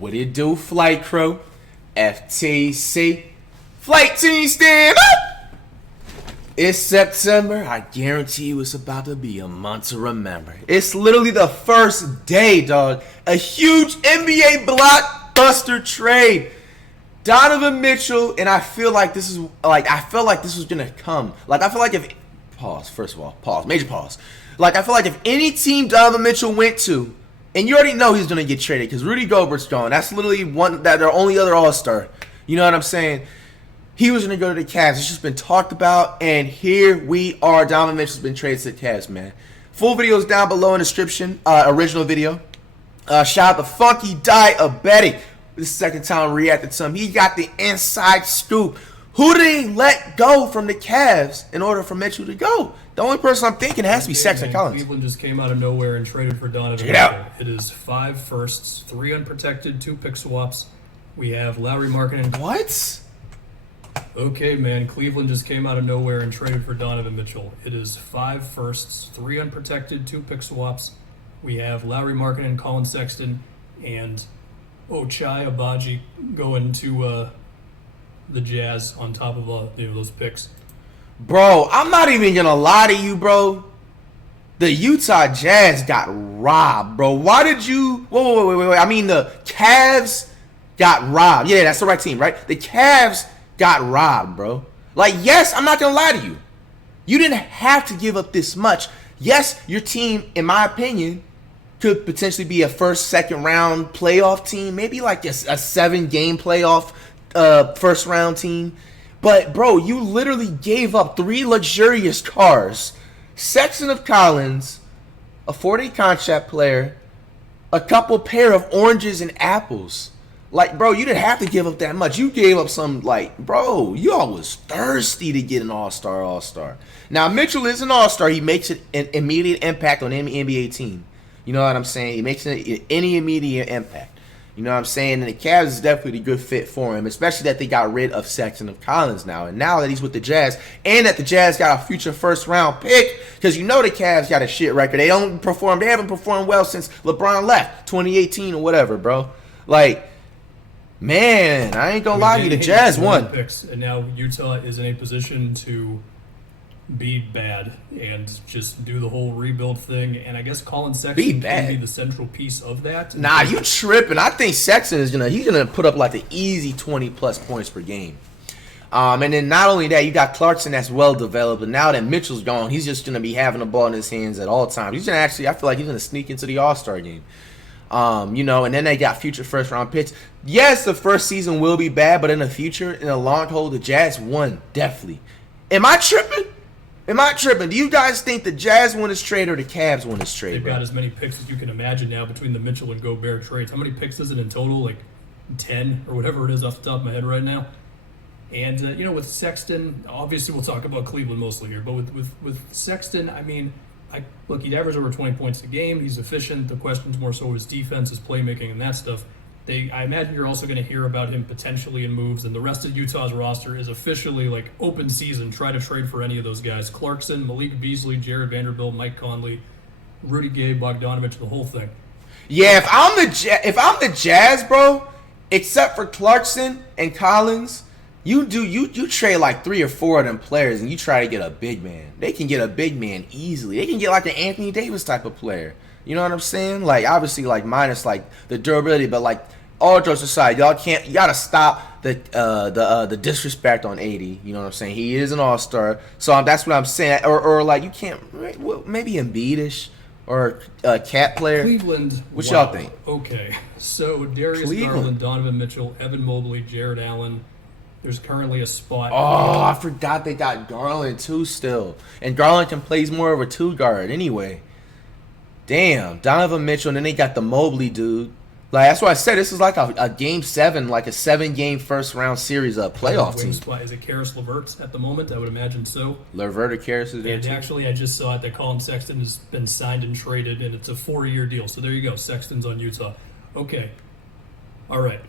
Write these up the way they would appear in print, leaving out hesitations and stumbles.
What it do, flight crew? FTC. Flight team stand up! It's September. I guarantee you it's about to be a month to remember. It's literally the first day, dog. A huge NBA blockbuster trade. Donovan Mitchell, and I feel like this was gonna come. Like, I feel like if first of all, major pause. Like, I feel like if any team Donovan Mitchell went to, and you already know he's gonna get traded because Rudy Gobert's gone. That's literally their only other All-Star. You know what I'm saying? He was gonna go to the Cavs. It's just been talked about, and here we are. Donovan Mitchell's been traded to the Cavs, man. Full video is down below in the description. Original video. Shout out to Funky Diabetic. This is the second time I reacted to him. He got the inside scoop. Who did they let go from the Cavs in order for Mitchell to go? The only person I'm thinking has to be Sexton Collins. Cleveland just came out of nowhere and traded for Donovan. Check it out. It is 5 firsts, 3 unprotected, 2 pick swaps. We have Lauri Markkanen. What? Okay, man. Cleveland just came out of nowhere and traded for Donovan Mitchell. It is 5 firsts, 3 unprotected, 2 pick swaps. We have Lauri Markkanen, Colin Sexton, and Ochai Agbaji going to the Jazz on top of those picks. Bro, I'm not even gonna lie to you, bro. The Utah Jazz got robbed, bro. Why did you? Wait. I mean, the Cavs got robbed. Yeah, that's the right team, right? The Cavs got robbed, bro. Like, yes, I'm not gonna lie to you. You didn't have to give up this much. Yes, your team, in my opinion, could potentially be a first, second round playoff team. Maybe like a 7-game playoff first round team. But, bro, you literally gave up 3 luxurious cars, Sexton of Collins, a 4-day contract player, a couple pair of oranges and apples. Like, bro, you didn't have to give up that much. You gave up some, like, bro, y'all was thirsty to get an all-star. Now, Mitchell is an all-star. He makes an immediate impact on any NBA team. You know what I'm saying? He makes any immediate impact. You know what I'm saying? And the Cavs is definitely a good fit for him, especially that they got rid of Sexton of Collins now. And now that he's with the Jazz, and that the Jazz got a future first-round pick, because you know the Cavs got a shit record. They haven't performed well since LeBron left, 2018 or whatever, bro. Like, man, I ain't gonna lie to you, the Jazz won. Picks, and now Utah is in a position to be bad and just do the whole rebuild thing, and I guess Colin Sexton can be the central piece of that. Nah, you tripping. I think Sexton is he's gonna put up like the easy 20+ points per game. And then not only that, you got Clarkson that's well developed, and now that Mitchell's gone, he's just gonna be having the ball in his hands at all times. He's gonna I feel like he's gonna sneak into the All-Star game. You know, and then they got future first-round picks. Yes, the first season will be bad, but in the future, in the long haul, the Jazz won, definitely. Am I tripping? Do you guys think the Jazz won this trade or the Cavs won this trade? They've got as many picks as you can imagine now between the Mitchell and Gobert trades. How many picks is it in total? Like 10 or whatever it is off the top of my head right now. And, you know, with Sexton, obviously we'll talk about Cleveland mostly here, but with Sexton, I mean, look, he'd average over 20 points a game. He's efficient. The question's more so his defense, his playmaking, and that stuff. I imagine you're also going to hear about him potentially in moves, and the rest of Utah's roster is officially like open season. Try to trade for any of those guys: Clarkson, Malik Beasley, Jared Vanderbilt, Mike Conley, Rudy Gay, Bogdanovich, the whole thing. Yeah, if I'm the Jazz, bro, except for Clarkson and Collins, you trade like 3 or 4 of them players, and you try to get a big man. They can get a big man easily. They can get like an Anthony Davis type of player. You know what I'm saying? Like, obviously, like, minus like the durability, but like, all jokes aside, you gotta stop the disrespect on 80. You know what I'm saying? He is an all-star, so that's what I'm saying. Or like, you can't, maybe Embiid-ish or a cat player. Cleveland. What y'all think? Okay, so Darius Garland, Donovan Mitchell, Evan Mobley, Jared Allen. There's currently a spot. Oh, I forgot they got Garland too still, and Garland can play more of a 2-guard anyway. Damn, Donovan Mitchell, and then they got the Mobley dude. Like, that's why I said this is like a game 7, like a 7-game first-round series of playoff team. Is it Karis LeVert at the moment? I would imagine so. LeVert or Karis is there and too. Actually, I just saw it that Colin Sexton has been signed and traded, and it's a 4-year deal. So there you go. Sexton's on Utah. Okay. All right.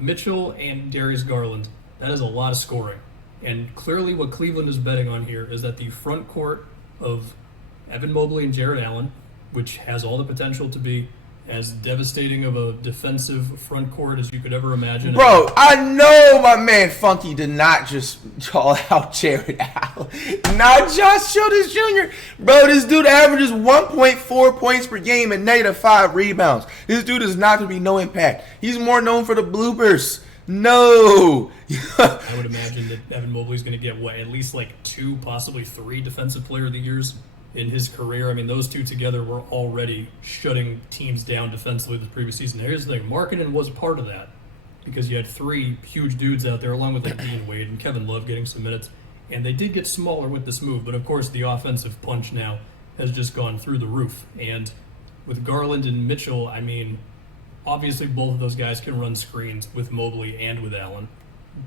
Mitchell and Darius Garland. That is a lot of scoring. And clearly what Cleveland is betting on here is that the front court of Evan Mobley and Jared Allen, which has all the potential to be as devastating of a defensive front court as you could ever imagine. Bro, I know my man Funky did not just call out Jared Allen. Not Josh Childers Jr. Bro, this dude averages 1.4 points per game and -5 rebounds. This dude is not going to be no impact. He's more known for the bloopers. No. I would imagine that Evan Mobley's going to get, at least like 2, possibly 3 Defensive Player of the Years in his career. I mean, those two together were already shutting teams down defensively the previous season. Here's the thing, Markkanen was part of that because you had 3 huge dudes out there along with like Dean Wade and Kevin Love getting some minutes, and they did get smaller with this move, but of course the offensive punch now has just gone through the roof. And with Garland and Mitchell, I mean, obviously both of those guys can run screens with Mobley and with Allen.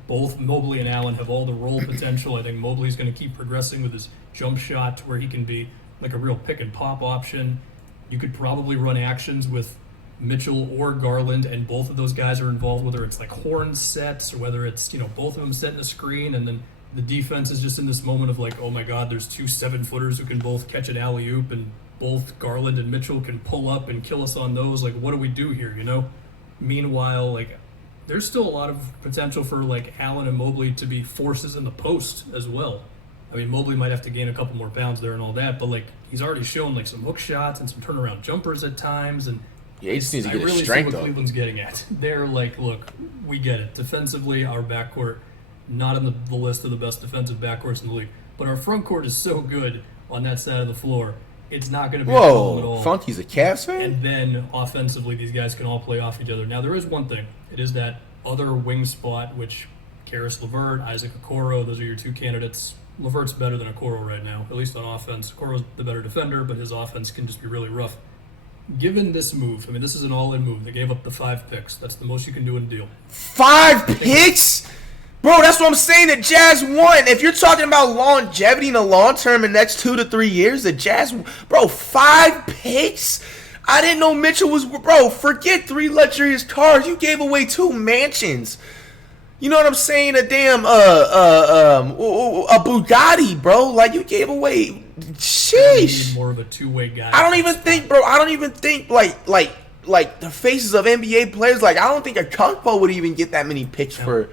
Both Mobley and Allen have all the roll potential. I think Mobley's going to keep progressing with his jump shot to where he can be like a real pick and pop option. You could probably run actions with Mitchell or Garland, and both of those guys are involved, whether it's like horn sets or whether it's, both of them setting a screen, and then the defense is just in this moment of like, oh my God, there's 2 7-footers who can both catch an alley-oop, and both Garland and Mitchell can pull up and kill us on those. Like, what do we do here, Meanwhile, like, there's still a lot of potential for like Allen and Mobley to be forces in the post as well. I mean, Mobley might have to gain a couple more pounds there and all that, but like he's already shown like some hook shots and some turnaround jumpers at times, and yeah, he just needs to get his really strength see what up. Cleveland's getting at. They're like, look, we get it. Defensively, our backcourt not in the list of the best defensive backcourts in the league, but our front court is so good on that side of the floor. It's not going to be a problem at all. Funky's a Cavs fan? And then offensively, these guys can all play off each other. Now, there is one thing. It is that other wing spot, which Karis LeVert, Isaac Okoro, those are your 2 candidates. LeVert's better than Okoro right now, at least on offense. Okoro's the better defender, but his offense can just be really rough. Given this move, I mean, this is an all-in move. They gave up the 5 picks. That's the most you can do in a deal. 5 picks? Bro, that's what I'm saying. The Jazz won. If you're talking about longevity in the long term in the next 2 to 3 years, the Jazz, bro, 5 picks? I didn't know Mitchell was, bro, forget 3 luxurious cars. You gave away 2 mansions. You know what I'm saying? A damn, a Bugatti, bro. Like, you gave away, sheesh. More of a two-way guy. I don't even think, bro, like the faces of NBA players, like, I don't think a Kungpo would even get that many picks for.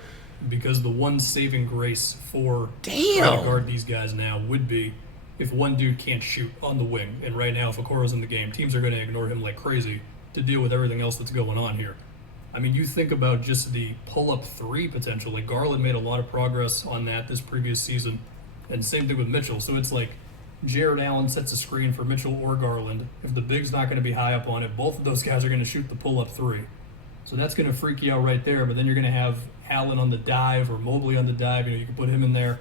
Because the one saving grace for trying to guard these guys now would be if one dude can't shoot on the wing. And right now, if Okoro's in the game, teams are going to ignore him like crazy to deal with everything else that's going on here. I mean, you think about just the pull-up 3 potential. Like, Garland made a lot of progress on that this previous season. And same thing with Mitchell. So it's like Jared Allen sets a screen for Mitchell or Garland. If the big's not going to be high up on it, both of those guys are going to shoot the pull-up 3. So that's going to freak you out right there. But then you're going to have Allen on the dive or Mobley on the dive. You can put him in there.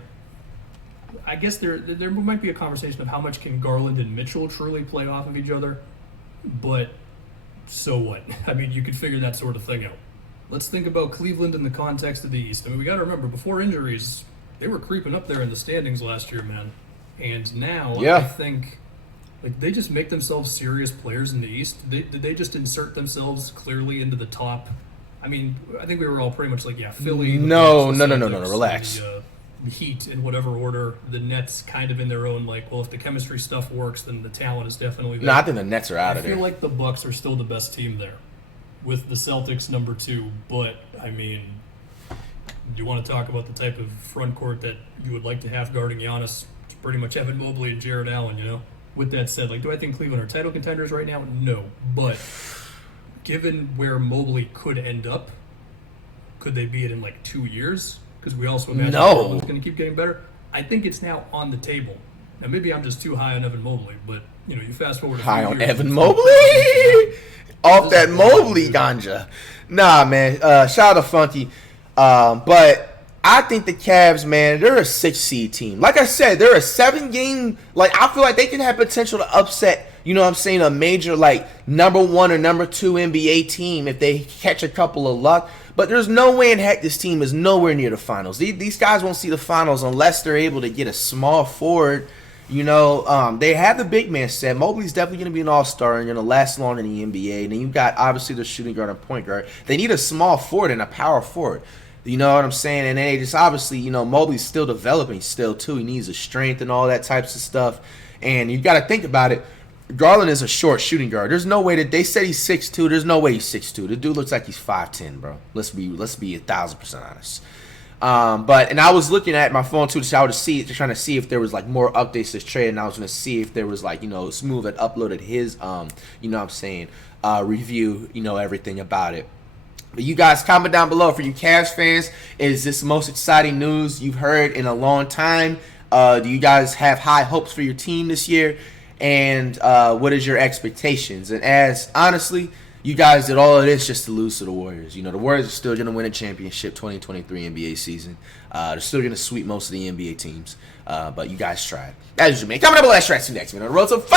I guess there might be a conversation of how much can Garland and Mitchell truly play off of each other. But so what? I mean, you could figure that sort of thing out. Let's think about Cleveland in the context of the East. I mean, we got to remember, before injuries, they were creeping up there in the standings last year, man. And now, I think, like, they just make themselves serious players in the East. Did they just insert themselves clearly into the top? I mean, I think we were all pretty much like, yeah, Philly. No, relax. The Heat in whatever order. The Nets kind of in their own, like, well, if the chemistry stuff works, then the talent is definitely there. No, I think the Nets are out of there. I feel like the Bucks are still the best team there, with the Celtics number 2. But, I mean, do you want to talk about the type of front court that you would like to have guarding Giannis? It's pretty much Evan Mobley and Jared Allen, With that said, like, do I think Cleveland are title contenders right now? No. But given where Mobley could end up, could they be it in, like, 2 years? Because we also imagine Garland's going to keep getting better. I think it's now on the table. Now, maybe I'm just too high on Evan Mobley, but, you fast forward a few high on years, Evan Mobley? Off that Mobley ganja. Nah, man. Shout out to Funky. But I think the Cavs, man, they're a 6-seed team. Like I said, they're a 7-game. Like, I feel like they can have potential to upset, a major, like, number 1 or number 2 NBA team if they catch a couple of luck. But there's no way in heck this team is nowhere near the finals. These guys won't see the finals unless they're able to get a small forward. They have the big man set. Mobley's definitely going to be an all-star and going to last long in the NBA. And then you've got, obviously, the shooting guard and point guard. They need a small forward and a power forward. You know what I'm saying? And they just, obviously, Mobley's still developing still, too. He needs the strength and all that types of stuff. And you got to think about it. Garland is a short shooting guard. There's no way that they said he's 6'2". There's no way he's 6'2". The dude looks like he's 5'10", bro. Let's be 1,000% honest. And I was looking at my phone too to trying to see if there was like more updates to this trade, and I was gonna see if there was like, Smooth had uploaded his review, everything about it. But you guys comment down below for you Cavs fans. Is this the most exciting news you've heard in a long time? Do you guys have high hopes for your team this year? And what is your expectations? And as honestly, you guys did all of this just to lose to the Warriors. The Warriors are still going to win a championship 2023 NBA season. They're still going to sweep most of the NBA teams. But you guys tried. As usual, man. Comment down below. Let's try to see you next, man. On the road to 5.